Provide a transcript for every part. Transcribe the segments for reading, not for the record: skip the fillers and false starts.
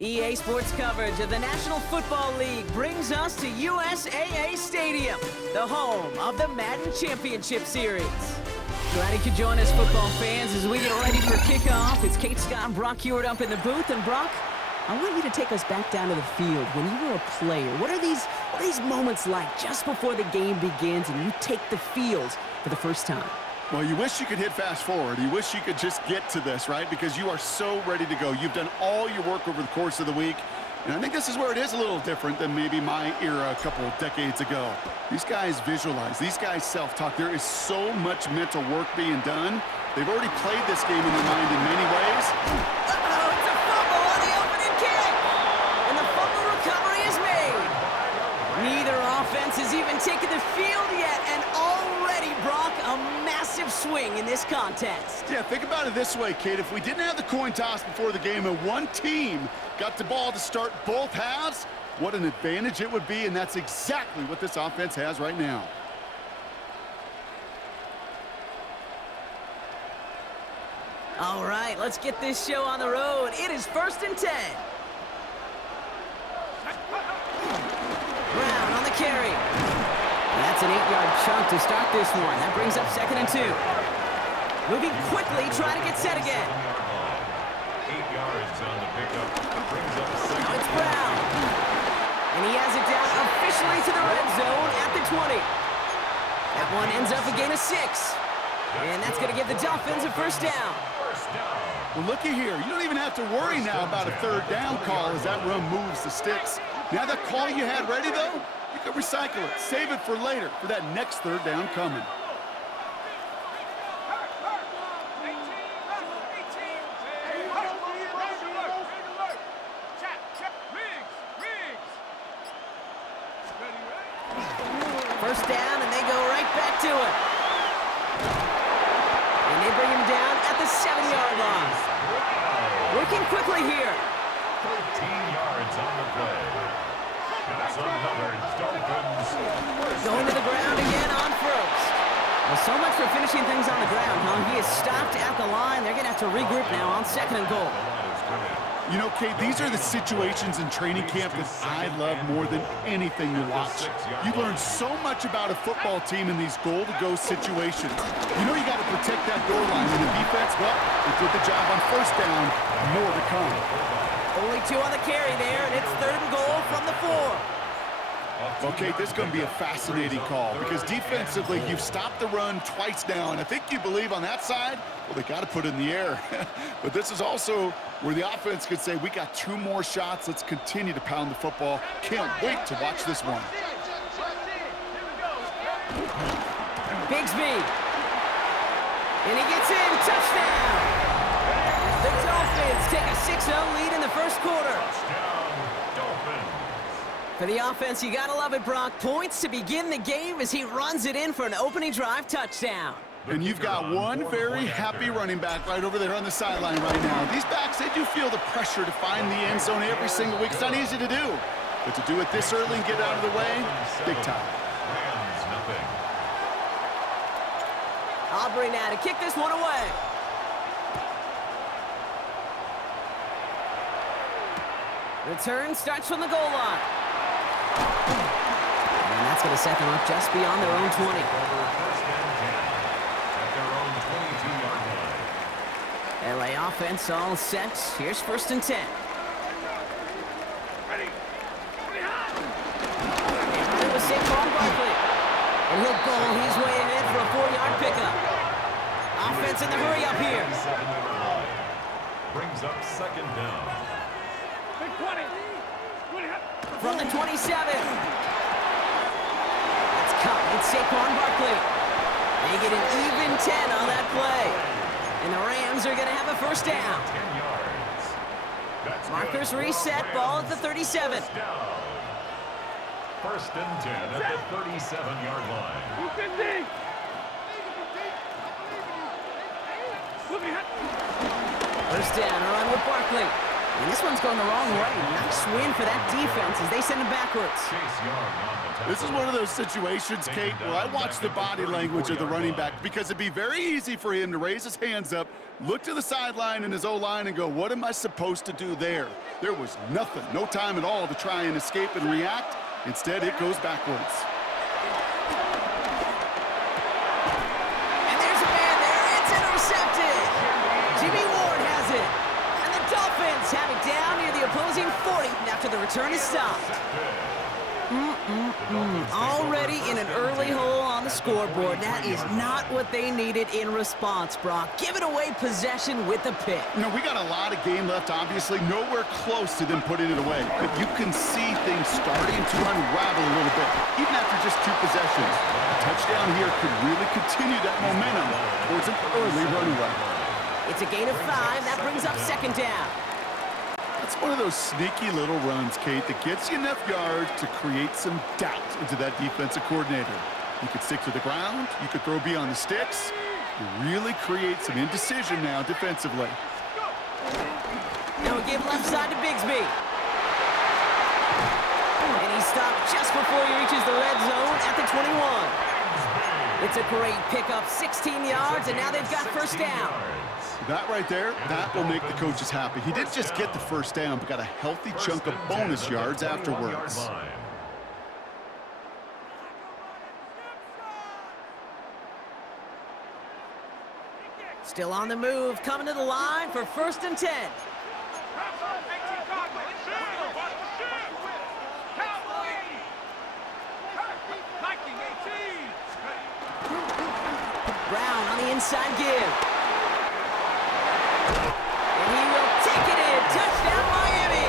EA Sports coverage of the National Football League brings us to USAA Stadium, the home of the Madden Championship Series. Glad you could join us, football fans, as we get ready for kickoff. It's Kate, Scott, and Brock Hewitt up in the booth. And Brock, I want you to take us back down to the field. When you were a player, what are these moments like just before the game begins and you take the field for the first time? Well, you wish you could hit fast forward. You wish you could just get to this, right? Because you are so ready to go. You've done all your work over the course of the week. And I think this is where it is a little different than maybe my era a couple of decades ago. These guys visualize. These guys self-talk. There is so much mental work being done. They've already played this game in their mind in many ways. Uh-oh, it's a fumble on the opening kick. And the fumble recovery is made. Neither offense has even taken the field yet, and already, Brock, a massive swing in this contest. Yeah, think about it this way, Kate. If we didn't have the coin toss before the game and one team got the ball to start both halves, what an advantage it would be, and that's exactly what this offense has right now. All right, let's get this show on the road. It is 1st and 10. Brown on the carry. That's an 8-yard chunk to start this one. That brings up 2nd and 2. Moving quickly, trying to get set again. 8 yards on the pickup. Brings up Now it's Brown. And he has it down officially to the red zone at the 20. That one ends up a gain of 6. And that's going to give the Dolphins a first down. Well, looky here. You don't even have to worry now about a 3rd down call as that run moves the sticks. Now that call you had ready, though, you could recycle it. Save it for later for that next 3rd down coming. First down, and they go right back to it. And they bring him down at the 7-yard line. Working quickly here. 13 yards on the play. That's another Dolphins. Going to the ground again on first. Well, so much for finishing things on the ground, huh? He is stopped at the line. They're going to have to regroup now on 2nd and goal. You know, Kate, these are the situations in training camp that I love more than anything to watch. You learn so much about a football team in these goal-to-go situations. You know you got to protect that goal line. And the defense, well, they did the job on 1st down. More to come. Only 2 on the carry there, and it's 3rd and goal from the 4. Okay, this is going to be a fascinating call because defensively, you've stopped the run twice now, and I think you believe on that side, well, they got to put it in the air. But this is also where the offense could say, we got 2 more shots. Let's continue to pound the football. Can't wait to watch this one. Bigsby. And he gets in. Touchdown. The Dolphins take a 6-0 lead in the first quarter. For the offense, you gotta love it, Brock. Points to begin the game as he runs it in for an opening drive touchdown. And you've got one very happy running back right over there on the sideline right now. These backs, they do feel the pressure to find the end zone every single week. It's not easy to do. But to do it this early and get out of the way, big time. Aubrey now to kick this one away. Return starts from the goal line. And that's going to set them up just beyond their own 20. LA offense all set. Here's 1st and 10. It was Saquon Barkley. And he'll goal his way ahead for a 4-yard pickup. Offense in the hurry up here. Brings up 2nd down. From the 27. That's caught. It's Saquon Barkley. They get an even 10 on that play. And the Rams are going to have a first down. 10 yards. Markers reset. Ball at the 37. 1st and 10 at the 37-yard line. First down, run with Barkley. And this one's going the wrong way. Nice win for that defense as they send him backwards. This is one of those situations, Kate, where I watch the body language of the running back because it'd be very easy for him to raise his hands up, look to the sideline in his O-line and go, what am I supposed to do there? There was nothing, no time at all to try and escape and react. Instead, it goes backwards. And there's a man there. It's intercepted. Jimmy Ward has it. And the Dolphins have it down near the opposing 40 after the return is stopped. Already in an early hole on the scoreboard. That is not what they needed in response, Brock. Giving away possession with the pick. You know, we got a lot of game left, obviously. Nowhere close to them putting it away. But you can see things starting to unravel a little bit, even after just 2 possessions. A touchdown here could really continue that momentum towards an early runaway. It's a gain of 5. That brings up second down. That's one of those sneaky little runs, Kate, that gets you enough yards to create some doubt into that defensive coordinator. You could stick to the ground. You could throw beyond the sticks. You really create some indecision now defensively. Now we give left side to Bigsby. And he stopped just before he reaches the red zone at the 21. It's a great pickup, 16 yards, and now they've got first down. That right there, that will make the coaches happy. He didn't just get the first down, but got a healthy chunk of bonus yards afterwards. Still on the move, coming to the line for 1st and 10. Brown on the inside give. And he will take it in. Touchdown, Miami.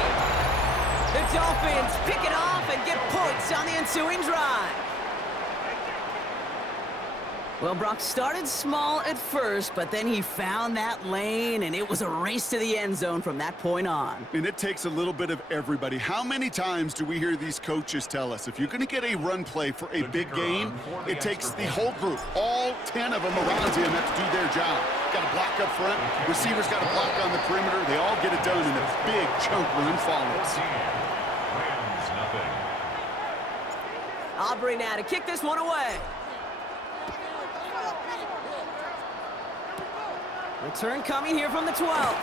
The Dolphins pick it off and get points on the ensuing drive. Well, Brock started small at first, but then he found that lane, and it was a race to the end zone from that point on. And it takes a little bit of everybody. How many times do we hear these coaches tell us, if you're going to get a run play for a big game, it takes the whole group, all 10 of them around him have to do their job. Got to block up front, receivers got to block on the perimeter. They all get it done, and a big chunk run follows. Aubrey now to kick this one away. Return coming here from the 12.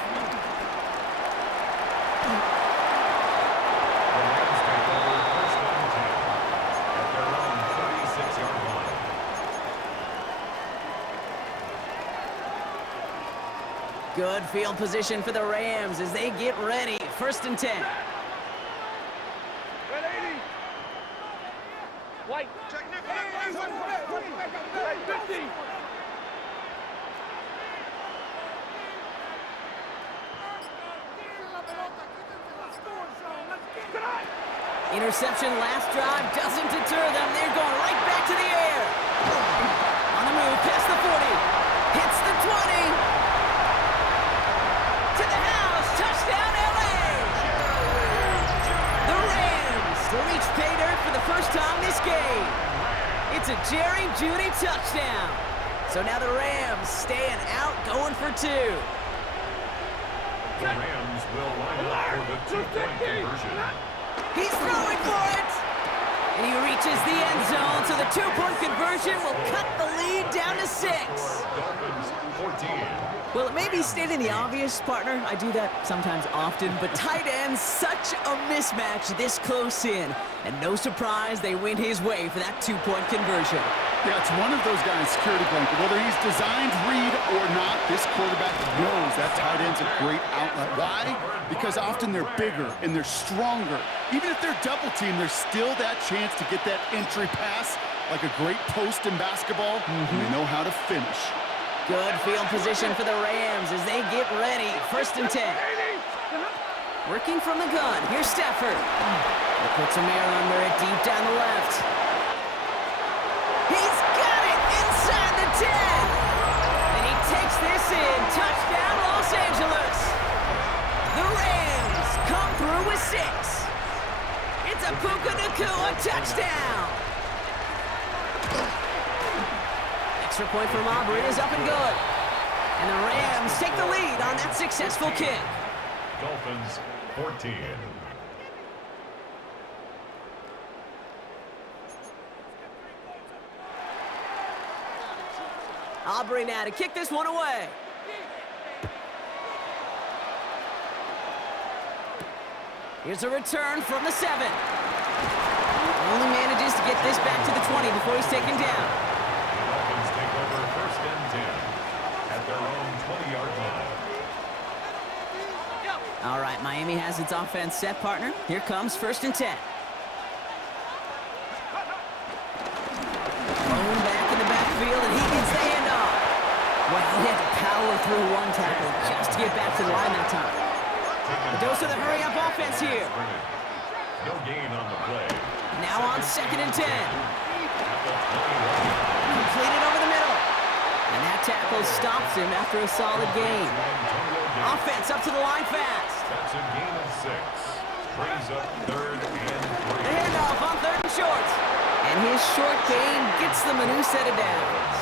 Good field position for the Rams as they get ready. 1st and 10. White. Interception last drive doesn't deter them. They're going right back to the air. On the move, past the 40. Hits the 20. To the house. Touchdown, LA. The Rams reach pay dirt for the first time this game. It's a Jerry Jeudy touchdown. So now the Rams staying out, going for 2. The Rams will line up for the 2-point conversion. He's throwing for it! And he reaches the end zone, so the 2-point conversion will cut the lead down to 6. Dolphins 14. Well, it may be stating the obvious, partner. I do that sometimes often, but tight ends, such a mismatch this close in. And no surprise, they went his way for that 2-point conversion. Yeah, it's one of those guys, security blanket. Whether he's designed read or not, this quarterback knows that tight end's a great outlet. Why? Because often they're bigger and they're stronger. Even if they're double teamed, there's still that chance to get that entry pass like a great post in basketball. And they know how to finish. Good field position for the Rams as they get ready. 1st and 10. Working from the gun. Here's Stafford. He puts a mirror under it deep down the left. He's got it inside the 10. And he takes this in. Touchdown, Los Angeles. The Rams come through with 6. It's a Puka Nacua touchdown. Extra point from Aubrey is up and good. And the Rams take the lead on that successful kick. Dolphins 14. Aubrey now to kick this one away. Here's a return from the 7. Only manages to get this back to the 20 before he's taken down. The Dolphins take over first and 10 at their own 20-yard line. All right, Miami has its offense set, partner. Here comes first and 10. Thrown back in the backfield, and he gets the handoff. Well, he had to power through one tackle just to get back to the line that time. The dose of the hurry-up offense here. No gain on the play. Now on second and 10. Completed over the middle. And that tackle stops him after a solid gain. Offense up to the line fast. That's a gain of 6. Brings up third and 3. The handoff on third and short. And his short gain gets them a new set of downs.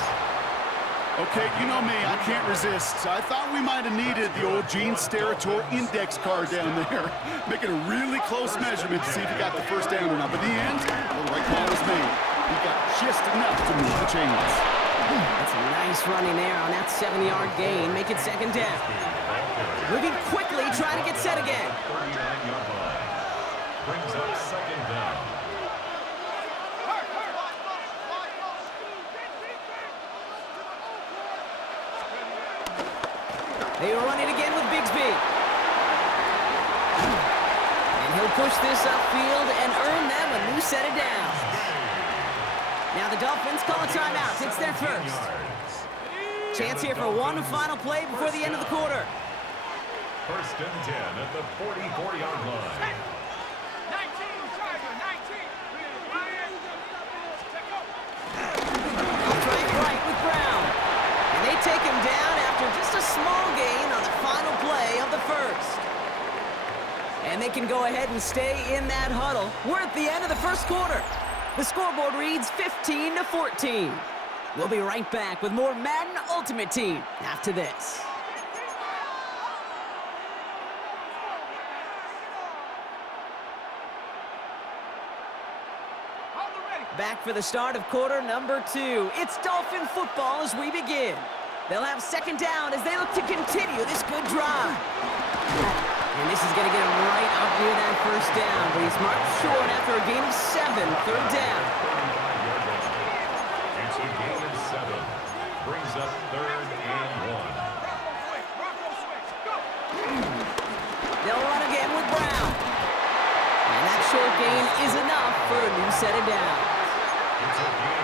Okay, you know me, I can't resist. I thought we might have needed the old Gene Steratore index card down there, making a really close measurement to see if he got the first down or not. But in the end, the right call was made. He got just enough to move the chains. That's a nice running there on that 7-yard gain. Make it second down. Moving quickly, trying to get set again. 39-yard line. Brings up second down. They run it again with Bigsby. And he'll push this upfield and earn them a new set of downs. Now the Dolphins call a timeout. It's their first. Chance here for one final play before the end of the quarter. First and 10 at the 44-yard line. 19, Tiger, 19. Ryan, take up. Right with Brown. And they take him down after just a small gain on the final play of the first. And they can go ahead and stay in that huddle. We're at the end of the first quarter. The scoreboard reads 15-14. We'll be right back with more Madden Ultimate Team after this. Back for the start of quarter number 2. It's Dolphin football as we begin. They'll have second down as they look to continue this good drive. And this is going to get him right up near that first down, but he's marked short after a gain of 7, third down. It's a gain of 7. Brings up third and 1. They'll run again with Brown. And that short gain is enough for a new set of downs.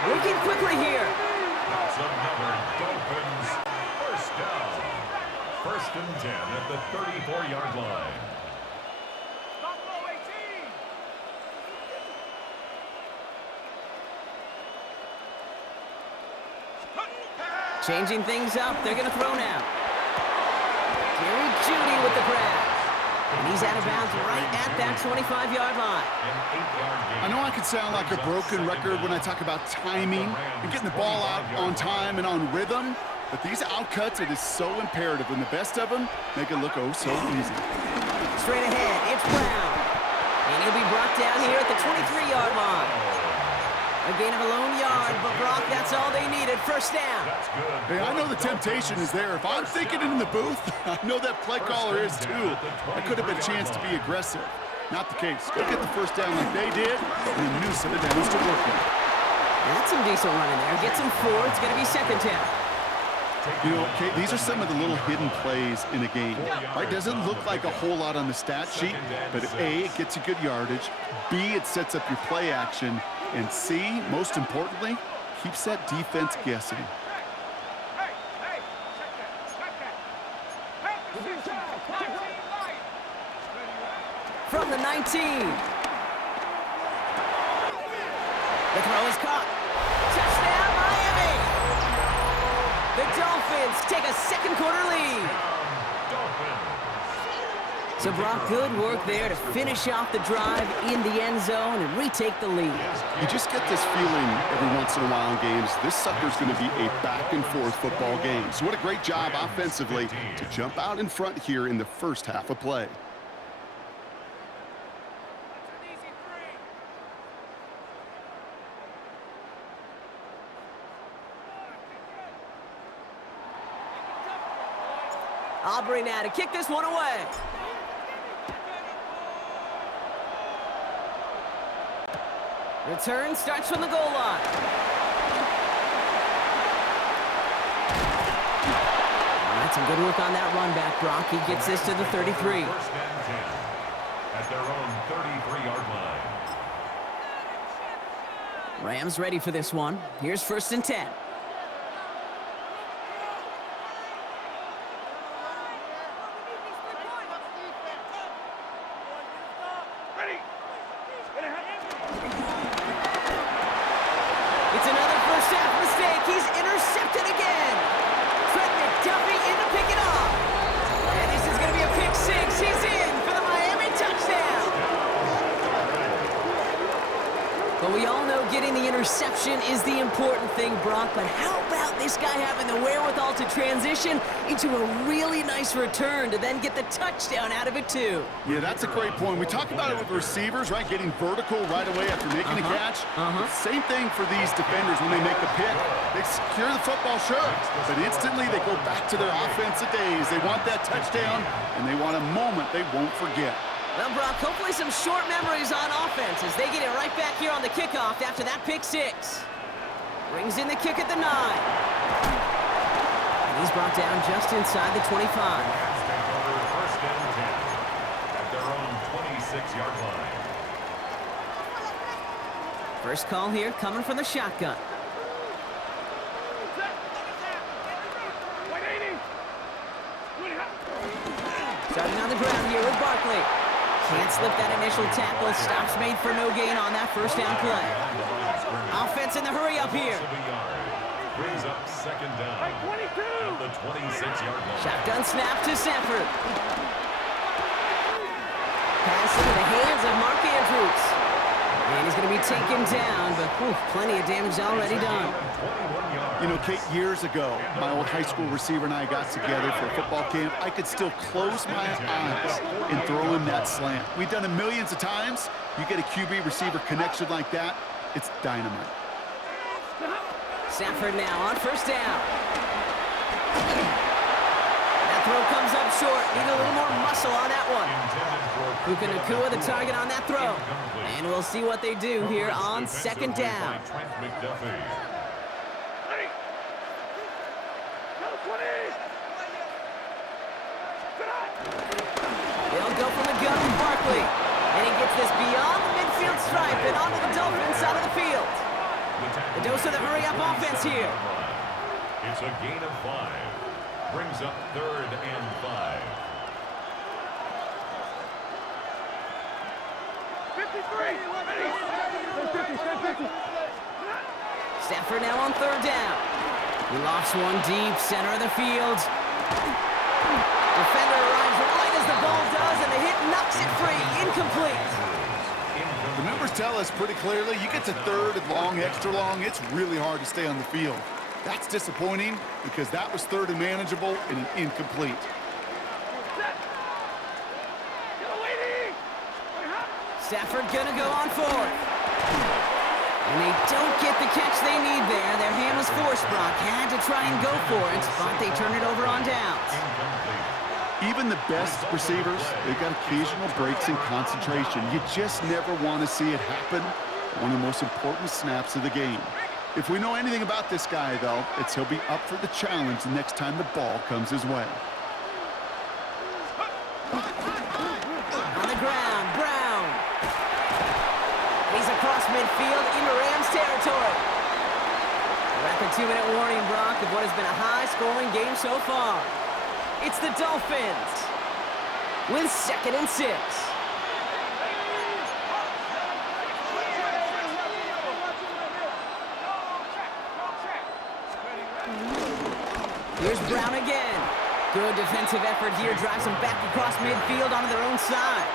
Working quickly here. That's another Dolphins first down. First and 10 at the 34-yard line. Buffalo 18. Changing things up. They're going to throw now. Jerry Jeudy with the grab. And he's out of bounds right at that 25-yard line. I know I could sound like a broken record when I talk about timing and getting the ball out on time and on rhythm, but these outcuts, it is so imperative, and the best of them make it look oh so easy. Straight ahead, it's Brown. And he'll be brought down here at the 23-yard line. A gain of a lone yard, but Brock, that's all they needed. First down. Hey, I know the temptation is there. If I'm thinking it in the booth, I know that play caller is too. That could have been a chance to be aggressive. Not the case. Go get the first down like they did, and a new set of downs to work with. That's some decent running there. Gets him 4. It's going to be second down. You know, okay, these are some of the little hidden plays in a game. Right? Doesn't look like a whole lot on the stat sheet, but A, it gets you good yardage. B, it sets up your play action. And C, most importantly, keeps that defense guessing. Hey, check that. From the 19. The throw is caught. Touchdown, Miami! The Dolphins take a second quarter lead. So Brock, good work there to finish off the drive in the end zone and retake the lead. You just get this feeling every once in a while in games, this sucker's going to be a back-and-forth football game. So what a great job offensively to jump out in front here in the first half of play. Aubrey now to kick this one away. Return starts from the goal line. That's some good work on that run back, Brock. He gets this to the 33. First and 10 at their own 33-yard line. Rams ready for this one. Here's 1st and 10. Ready. It's another first half mistake. He's intercepted again. Trent McDuffie in to pick it off. And this is going to be a pick 6. He's in for the Miami touchdown. But we all know getting the interception is the important thing, Brock. But how about this guy having the wherewithal to transition into a really nice return to then get the touchdown out of it, too? Yeah, that's a great point. We talk about it with receivers, right? Getting vertical right away after making a catch. Same thing for these defenders when they make a pick. They secure the football, sure, but instantly they go back to their offensive days. They want that touchdown, and they want a moment they won't forget. Well, Brock, hopefully some short memories on offense as they get it right back here on the kickoff after that pick 6. Brings in the kick at the 9. And he's brought down just inside the 25. First and 10 at their own 26-yard line. First call here coming from the shotgun. Starting on the ground here with Barkley. Can't slip that initial tackle. Stops made for no gain on that first down play. Offense in the hurry up here. Brings up 2nd down at the 26-yard line. Shotgun snap to Sanford. Pass into the hands of Mark Andrews. And he's going to be taken down, but plenty of damage already done. You know, Kate, years ago, my old high school receiver and I got together for a football camp. I could still close my eyes and throw him that slant. We've done it millions of times. You get a QB receiver connection like that, it's dynamite. Sanford now on first down. That throw comes up short. Need a little more muscle on that one. Puka Nacua the target on that throw. And we'll see what they do here on 2nd down. Trent McDuffie. They'll go from the gun with Barkley. And he gets this beyond the midfield stripe and onto the Dolphins side of the field. The dose of the hurry-up offense here. It's a gain of 5. Brings up 3rd and 5. 53. Stafford now on 3rd down. He lofts one deep, center of the field. Defender arrives right as the ball does, and the hit knocks it free. Incomplete. The numbers tell us pretty clearly, you get to 3rd and long, extra long, it's really hard to stay on the field. That's disappointing because that was 3rd and manageable and an incomplete. Stafford gonna go on 4th. And they don't get the catch they need there. Their hand was forced, Brock. Had to try and go for it, but they turn it over on downs. Even the best receivers, they've got occasional breaks in concentration. You just never want to see it happen. One of the most important snaps of the game. If we know anything about this guy, though, it's he'll be up for the challenge the next time the ball comes his way. On the ground, Brown. He's across midfield into Rams territory. We're at the 2-minute warning, Brock, of what has been a high-scoring game so far. It's the Dolphins with 2nd and 6. Here's Brown again. Good defensive effort here. Drives them back across midfield onto their own side.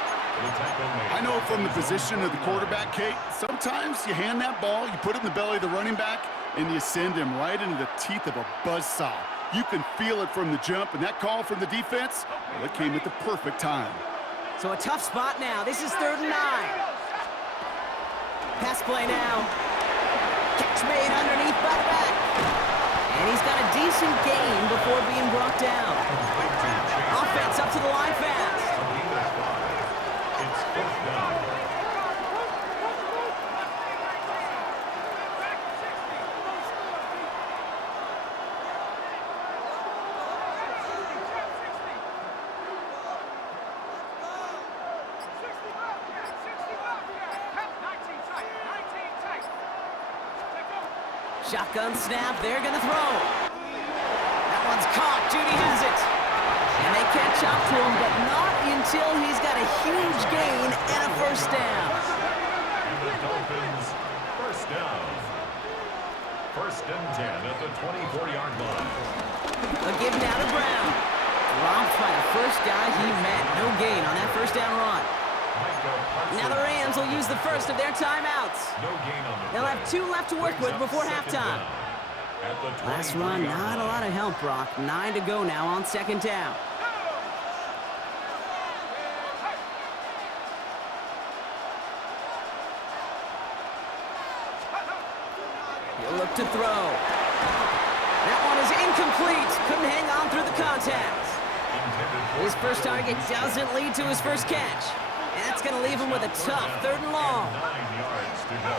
I know from the position of the quarterback, Kate, sometimes you hand that ball, you put it in the belly of the running back, and you send him right into the teeth of a buzzsaw. You can feel it from the jump, and that call from the defense, well, it came at the perfect time. So a tough spot now. This is 3rd and 9. Pass play now. Catch made underneath by the back. And he's got a decent gain before being brought down. to the line fast. It's fourth down. Shotgun snap, they're gonna throw. That one's caught, Judy has it. And they catch up to him, but not until he's got a huge gain and a first down. And the Dolphins, first down. First and 10 at the 24-yard line. A give now to Brown. Dropped by the first guy he met. No gain on that first down run. Now the Rams will use the first of their timeouts. No gain on the They'll have 2 left to work with before halftime. Last run, not a lot of help, Brock. 9 to go now on second down. He'll look to throw. That one is incomplete. Couldn't hang on through the contact. His first target doesn't lead to his first catch. And that's going to leave him with a tough 3rd and long. 9 yards to go.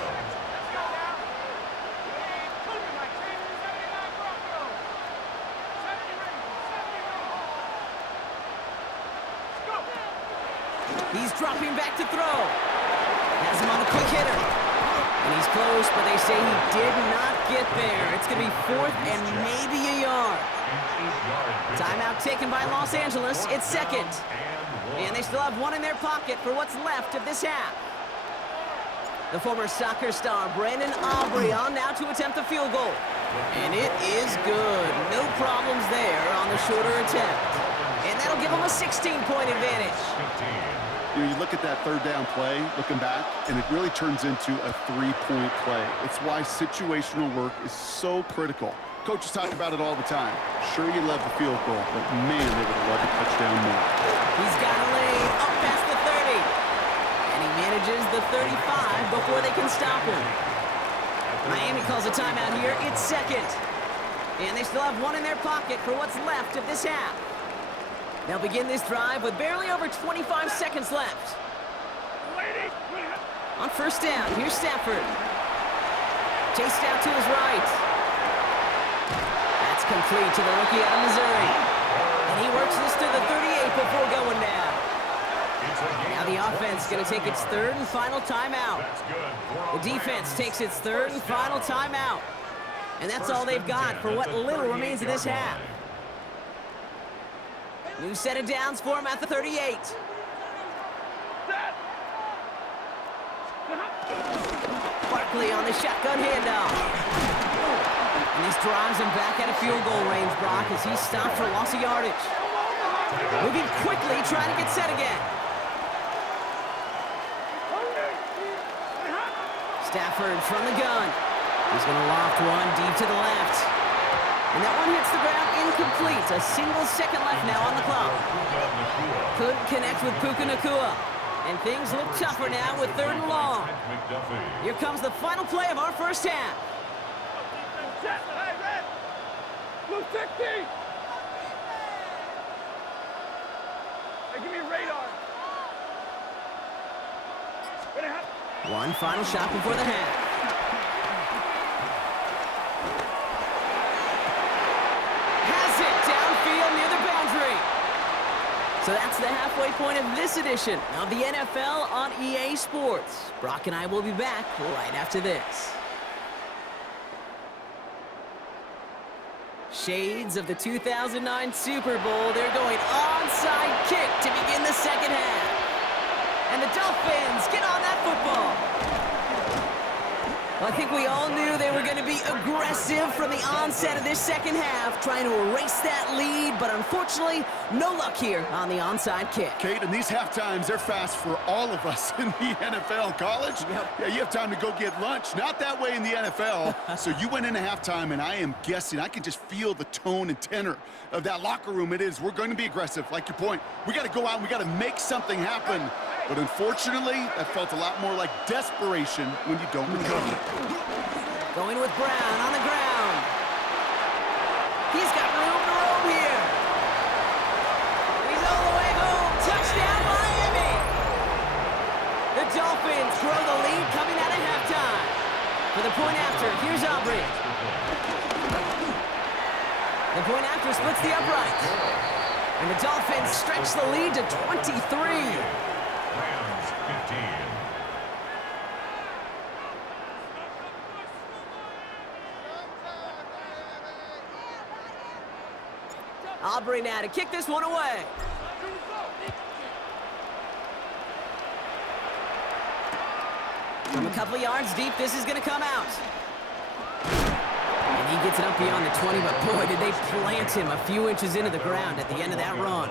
He's dropping back to throw. Has him on a quick hitter. And he's close, but they say he did not get there. It's going to be 4th and maybe a yard. Timeout taken by Los Angeles. It's second. And they still have 1 in their pocket for what's left of this half. The former soccer star, Brandon Aubrey, on now to attempt the field goal. And it is good. No problems there on the shorter attempt. And that'll give them a 16-point advantage. You know, you look at that 3rd down play, looking back, and it really turns into a 3-point play. It's why situational work is so critical. Coaches talk about it all the time. Sure, you love the field goal, but man, they would love a touchdown more. He's got a lane up past the 30. And he manages the 35 before they can stop him. Miami calls a timeout here. It's second. And they still have 1 in their pocket for what's left of this half. They'll begin this drive with barely over 25 seconds left. On first down, here's Stafford. Chased out to his right. That's complete to the rookie out of Missouri. And he works this to the 38 before going down. Now the offense is going to take its 3rd and final timeout. The defense takes its 3rd and final timeout. And that's all they've got for what little remains of this half. New set of downs for him at the 38. Barkley on the shotgun handoff. And this drives him back at a field goal range, Brock, as he stopped for loss of yardage. Moving quickly, trying to get set again. Stafford from the gun. He's going to loft one deep to the left. And that one hits the ground incomplete. A single second left now on the clock. Couldn't connect with Puka Nacua. And things look tougher now with 3rd and long. Here comes the final play of our first half. Blue 60! Hey, give me radar. One final shot before the half. So that's the halfway point of this edition of the NFL on EA Sports. Brock and I will be back right after this. Shades of the 2009 Super Bowl. They're going onside kick to begin the second half. And the Dolphins get on that football. Well, I think we all knew they were going to be aggressive from the onset of this second half, trying to erase that lead, but unfortunately, no luck here on the onside kick. Kate, and these half times, they're fast for all of us in the NFL. College, yeah, you have time to go get lunch. Not that way in the NFL. So you went into halftime, and I am guessing, I can just feel the tone and tenor of that locker room. It is, we're going to be aggressive, like your point. We got to go out and we got to make something happen. But unfortunately, that felt a lot more like desperation when you don't recover. Going with Brown on the ground. He's got room to roam here. He's all the way Dolphins grow the lead coming out of halftime. For the point after, here's Aubrey. The point after splits the uprights. And the Dolphins stretch the lead to 23. Rams 15. Aubrey now to kick this one away. From a couple yards deep, this is going to come out. And he gets it up beyond the 20, but boy, did they plant him a few inches into the ground at the end of that run.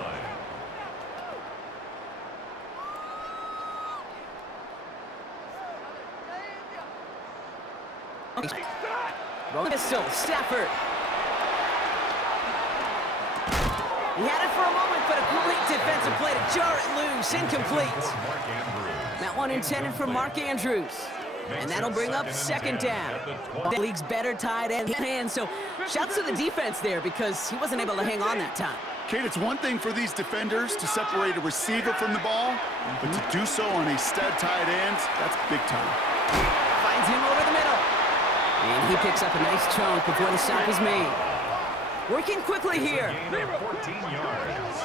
Pistol, Stafford. He had it for a moment, but a great defensive play to jar it loose. Incomplete. That one intended for Mark Andrews. And that'll bring up second down. The league's better tight end. So shouts to the defense there because he wasn't able to hang on that time. Kate, it's one thing for these defenders to separate a receiver from the ball, but to do so on a stud tight end, that's big time. Finds him over the middle. And he picks up a nice chunk before the stop is made. Working quickly here. Gain of 14 yards.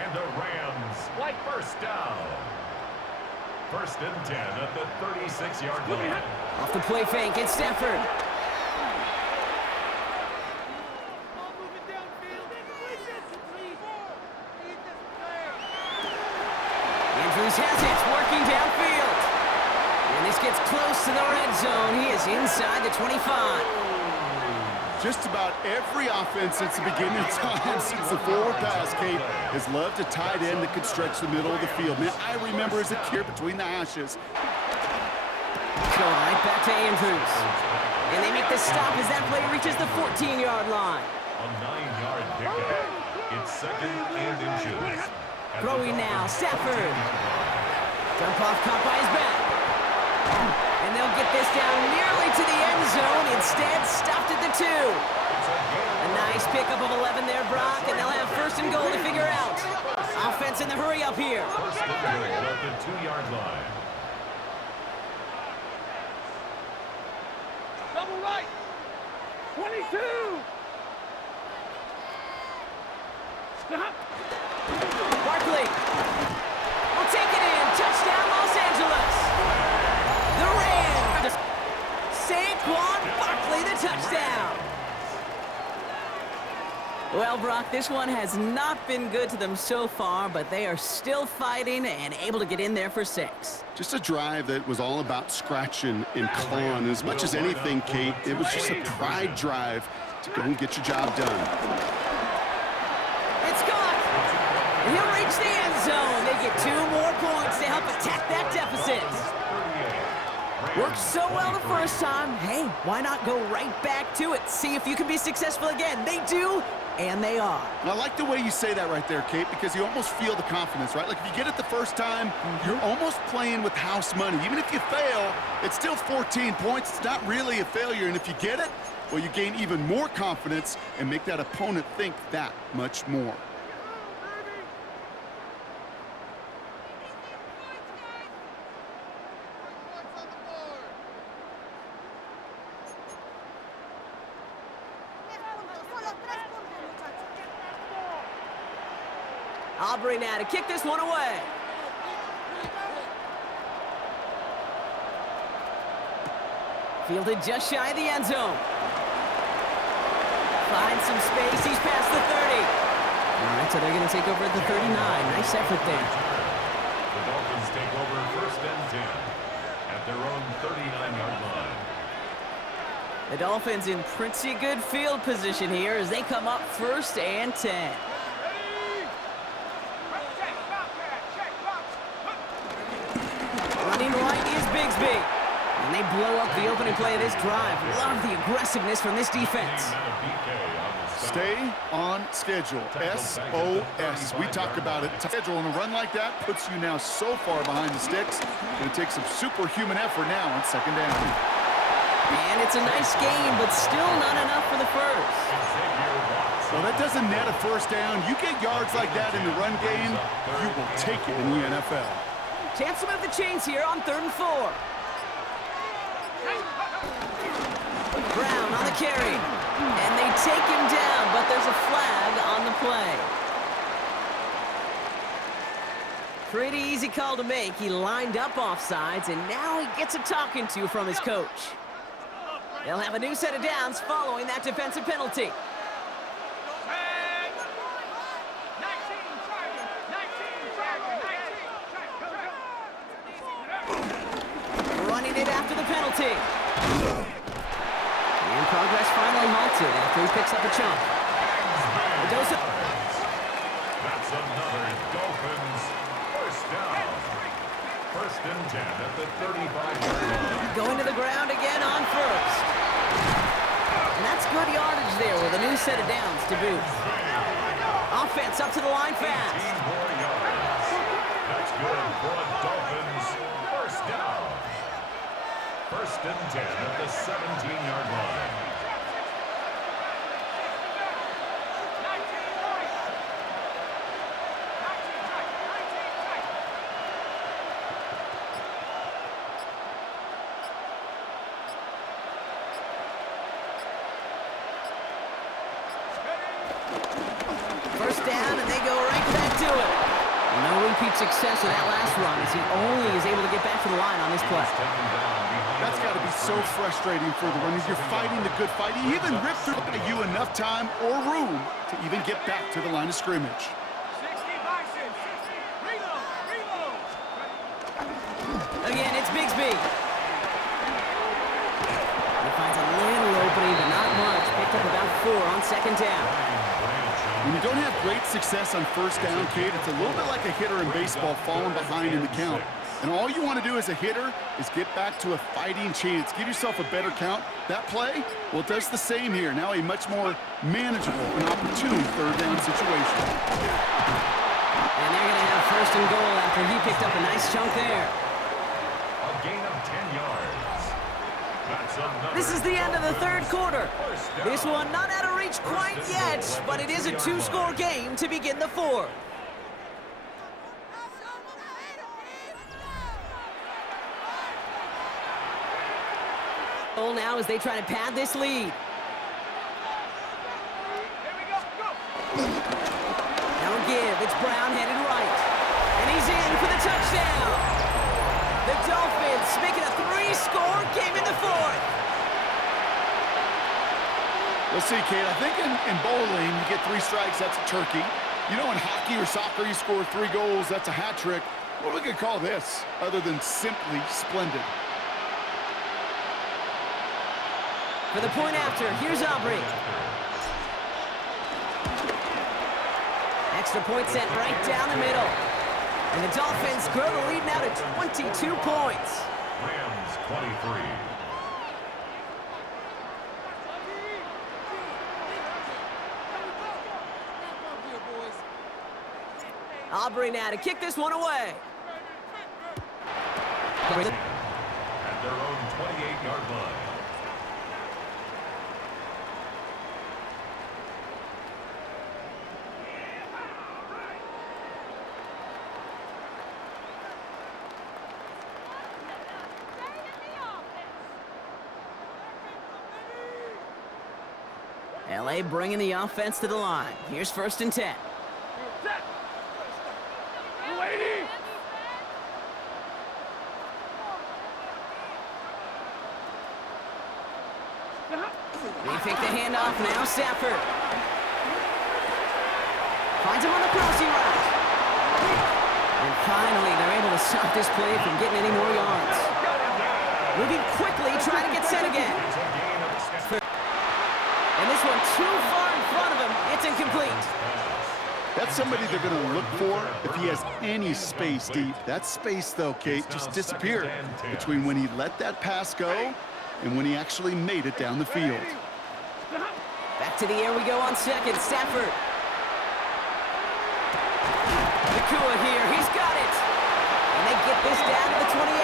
And the Rams first down. First and 10 at the 36-yard line. Off the play fake, it's Stafford. Andrews has it, working downfield. And this gets close to the red zone. He is inside the 25. Just about every offense since the beginning of time, since the forward pass, Kate, has loved a tight end that could stretch the middle of the field. Man, I remember as a kid between the hashes. Go right back to Andrews. And they make the stop as that play reaches the 14-yard line. A 9-yard pickup. It's second and inches. Throwing now, Stafford. Dump off caught by his back. And they'll get this down nearly to the end zone. Instead, stopped at the 2. A nice pickup of 11 there, Brock, and they'll have first and goal to figure out. Offense in the hurry up here. First and goal at the 2-yard line. Double right. 22. Stop. Barkley will take it in. Touchdown, Los Angeles. The Rams. Saquon Barkley, the touchdown. Well, Brock, this one has not been good to them so far, but they are still fighting and able to get in there for 6. Just a drive that was all about scratching and clawing. As much as anything, Kate, it was just a pride drive to go and get your job done. It's gone. He'll reach the end zone. They get 2 more points to help attack that deficit. Worked so well the first time. Hey, why not go right back to it? See if you can be successful again. They do, and they are. I like the way you say that right there, Kate, because you almost feel the confidence, right? Like if you get it the first time, you're almost playing with house money. Even if you fail, it's still 14 points. It's not really a failure. And if you get it, well, you gain even more confidence and make that opponent think that much more. Aubrey now to kick this one away. Fielded just shy of the end zone. Finds some space. He's past the 30. All right, so they're going to take over at the 39. Nice effort there. The Dolphins take over first and 10 at their own 39-yard line. The Dolphins in pretty good field position here as they come up first and 10. Running right is Bigsby. And they blow up the opening play of this drive. Love the aggressiveness from this defense. Stay on schedule. SOS. We talk about it. Schedule on a run like that puts you now so far behind the sticks. Going to take some superhuman effort now on second down. And it's a nice game, but still not enough for the first. Well, that doesn't net a first down. You get yards like that in the run game, you will take it in the NFL. Chance to move the chains here on 3rd and 4. Brown on the carry. And they take him down, but there's a flag on the play. Pretty easy call to make. He lined up offsides, and now he gets a talking to from his coach. They'll have a new set of downs following that defensive penalty. Running it after the penalty. And progress finally halted after he picks up a chunk. That's another Dolphins first down. 1st and 10 at the 35-yard line. Going to the ground again on 1st. And that's good yardage there with a new set of downs to boot. Offense up to the line fast. 18 more yards. That's good for a Dolphins first down. 1st and 10 at the 17-yard line. First down, and they go right back to it. No repeat success with that last run as he only is able to get back to the line on this play. That's got to be so frustrating for the runners. You're fighting the good fight. He even ripped through you enough time or room to even get back to the line of scrimmage. 60 Bison, 60, reload, reload. Again, it's Bigsby. He finds a little opening, but not much. Picked up about 4 on 2nd down. When you don't have great success on 1st down, Kate, it's a little bit like a hitter in baseball falling behind in the count. And all you want to do as a hitter is get back to a fighting chance. Give yourself a better count. That play, well, it does the same here. Now a much more manageable and opportune 3rd down situation. And they're going to have 1st and goal after he picked up a nice chunk there. A gain of 10 yards. This is the end of the 3rd quarter. This one not out of reach quite yet, but it is a 2-score game to begin the 4th. Now as they try to pad this lead. Now a give. It's Brown headed right. And he's in for the touchdown. The Dolphins making a 3-score game in the 4th. Let's see, Kate, I think in bowling, you get 3 strikes, that's a turkey. You know, in hockey or soccer, you score 3 goals, that's a hat trick. What we could call this, other than simply splendid? For the point after, here's Aubrey. Extra point set right down the middle. And the Dolphins grow the lead now to 22 points. Rams 23. Aubrey now to kick this one away. At their own 28-yard line. LA bringing the offense to the line. Here's 1st and 10. They take the handoff now, Stafford. Finds him on the crossing route. And finally, they're able to stop this play from getting any more yards. Moving quickly, trying to get set again. And this one too far in front of him. It's incomplete. That's somebody they're going to look for if he has any space deep. That space, though, Kate, just disappeared between when he let that pass go and when he actually made it down the field. Back to the air we go on 2nd. Stafford. Nakua here. He's got it. And they get this down to the 28.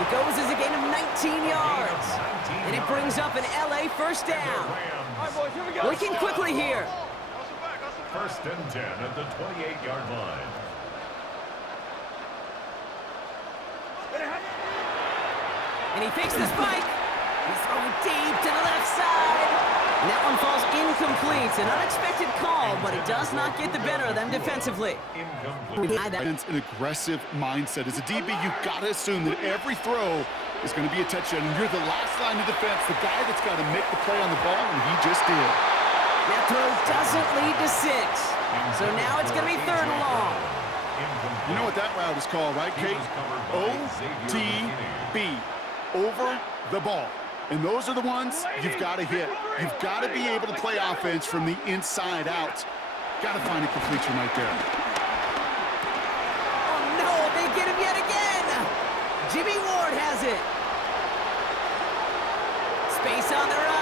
It goes as a gain of 19 yards. And it brings up an LA 1st down. Working quickly here. 1st and 10 at the 28-yard line. And he fakes the spike. He's throwing deep to the left side. And that one falls incomplete. An unexpected call, but it does not get the better of them defensively. That's an aggressive mindset. As a DB, you've got to assume that every throw is going to be a touchdown. And you're the last line of defense, the guy that's got to make the play on the ball, and he just did. That throw doesn't lead to 6. So now it's going to be 3rd and long. You know what that route is called, right, Kate? OTB, over the ball. And those are the ones you've got to hit. You've got to be able to play offense from the inside out. Got to find a completion right there. Oh, no, they get him yet again. Jimmy Ward has it. Space on the right.